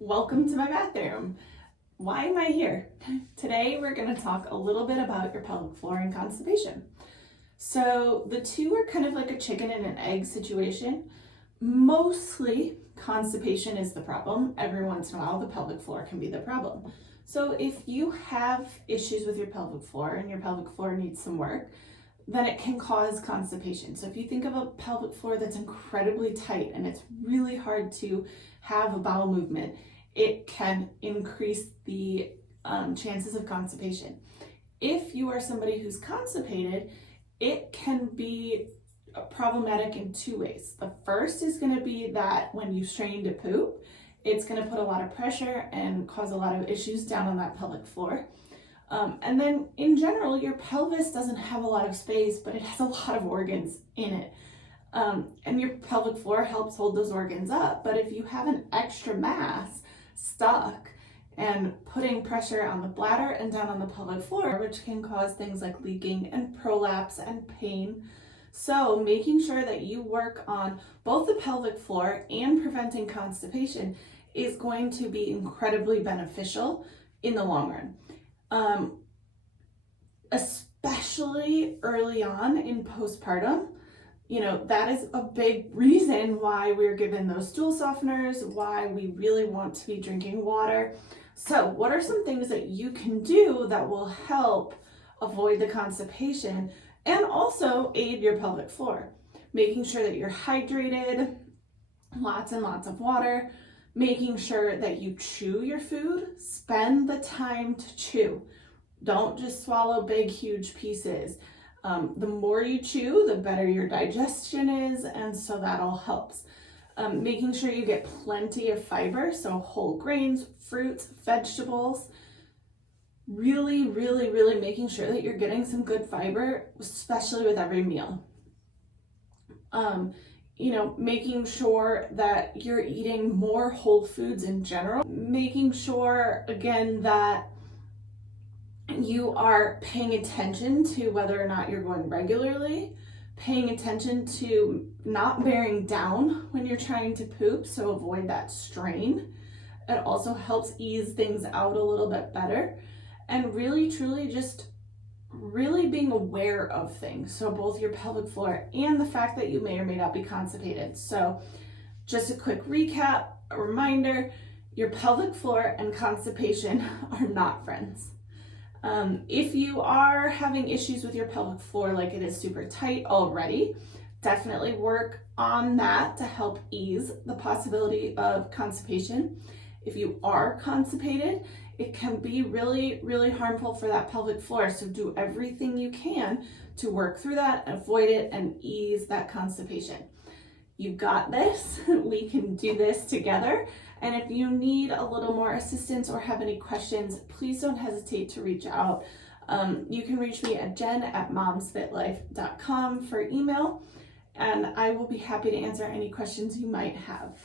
Welcome to my bathroom. Why am I here? Today we're going to talk a little bit about your pelvic floor and constipation. So the two are kind of like a chicken and an egg situation. Mostly constipation is the problem. Every once in a while the pelvic floor can be the problem. So if you have issues with your pelvic floor and your pelvic floor needs some work, then it can cause constipation. So if you think of a pelvic floor that's incredibly tight and it's really hard to have a bowel movement, it can increase the chances of constipation. If you are somebody who's constipated, it can be problematic in two ways. The first is going to be that when you strain to poop, it's going to put a lot of pressure and cause a lot of issues down on that pelvic floor. And then in general, your pelvis doesn't have a lot of space, but it has a lot of organs in it. And your pelvic floor helps hold those organs up. But if you have an extra mass stuck and putting pressure on the bladder and down on the pelvic floor, which can cause things like leaking and prolapse and pain. So making sure that you work on both the pelvic floor and preventing constipation is going to be incredibly beneficial in the long run. Especially early on in postpartum, that is a big reason why we're given those stool softeners, why we really want to be drinking water. So what are some things that you can do that will help avoid the constipation and also aid your pelvic floor? Making sure that you're hydrated, lots and lots of water, making sure that you chew your food, spend the time to chew. Don't just swallow big, huge pieces. The more you chew, the better your digestion is, and so that all helps. Making sure you get plenty of fiber, so whole grains, fruits, vegetables. Really, really, really making sure that you're getting some good fiber, especially with every meal. Making sure that you're eating more whole foods in general. Making sure, again, that you are paying attention to whether or not you're going regularly, paying attention to not bearing down when you're trying to poop, so avoid that strain. It also helps ease things out a little bit better, and really, truly just really being aware of things. So both your pelvic floor and the fact that you may or may not be constipated. So just a quick recap, a reminder, your pelvic floor and constipation are not friends. If you are having issues with your pelvic floor, like it is super tight already, definitely work on that to help ease the possibility of constipation. If you are constipated, it can be really, really harmful for that pelvic floor. So do everything you can to work through that, avoid it, and ease that constipation. You got this. We can do this together. And if you need a little more assistance or have any questions, please don't hesitate to reach out. You can reach me at jen@momsfitlife.com for email, and I will be happy to answer any questions you might have.